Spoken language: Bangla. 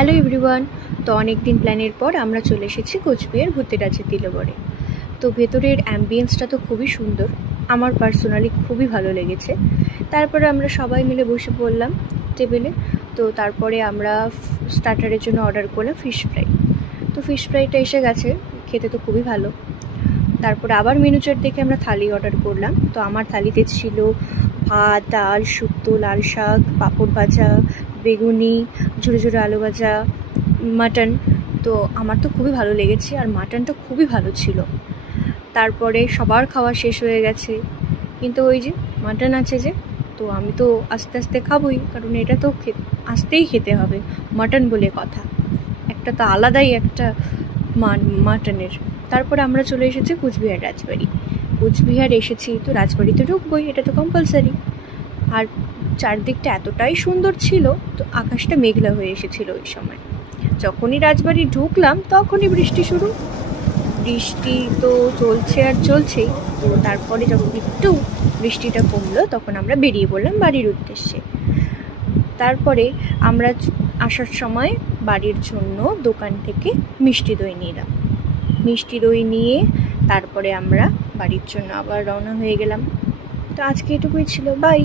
Hello everyone. তো অনেক দিন প্ল্যানের পর আমরা চলে এসেছি কোচবিহার ঘুরতে যাচ্ছি তিলবরে। তো ভেতরের অ্যাম্বিয়েন্সটা তো খুবই সুন্দর, আমার পার্সোনালি খুবই ভালো লেগেছে। তারপরে আমরা সবাই মিলে বসে পড়লাম টেবিলে। তো তারপরে আমরা স্টার্টারের জন্য অর্ডার করলাম ফিশ ফ্রাই। তো ফিশ ফ্রাইটা এসে গেছে, খেতে তো খুবই ভালো। তারপরে আবার মেনু চার্ট দেখে আমরা থালি অর্ডার করলাম। তো আমার থালিতে ছিল ভাত, ডাল, শুক্তো, লাল শাক, পাঁপড় ভাজা, বেগুনি, ঝুড়ো ঝুড়ো আলু ভাজা, মাটন। তো আমার তো খুবই ভালো লেগেছে, আর মাটনটা খুবই ভালো ছিল। তারপরে সবার খাওয়া শেষ হয়ে গেছে, কিন্তু ওই যে মাটন আছে যে, তো আমি তো আস্তে আস্তে খাবোই, কারণ এটা তো আস্তেই খেতে হবে, মাটন বলে কথা, একটা তো আলাদাই একটা মাটনের। তারপরে আমরা চলে এসেছি কুচবিহার রাজবাড়ি। কুচবিহার এসেছি তো রাজবাড়িতে ঢুকবোই, এটা তো কম্পালসারি। আর চারদিকটা এতটাই সুন্দর ছিল, তো আকাশটা মেঘলা হয়ে এসেছিল ওই সময়। যখনই রাজবাড়ি ঢুকলাম তখনই বৃষ্টি শুরু। বৃষ্টি তো চলছে আর চলছেই। তো তারপরে যখন একটু বৃষ্টিটা কমলো তখন আমরা বেরিয়ে পড়লাম বাড়ির উদ্দেশ্যে। তারপরে আমরা আসার সময় বাড়ির জন্য দোকান থেকে মিষ্টি দই নিলাম। মিষ্টি দই নিয়ে তারপরে আমরা বাড়ির জন্য আবার রওনা হয়ে গেলাম। তো আজকে এটুকুই ছিল, বাই।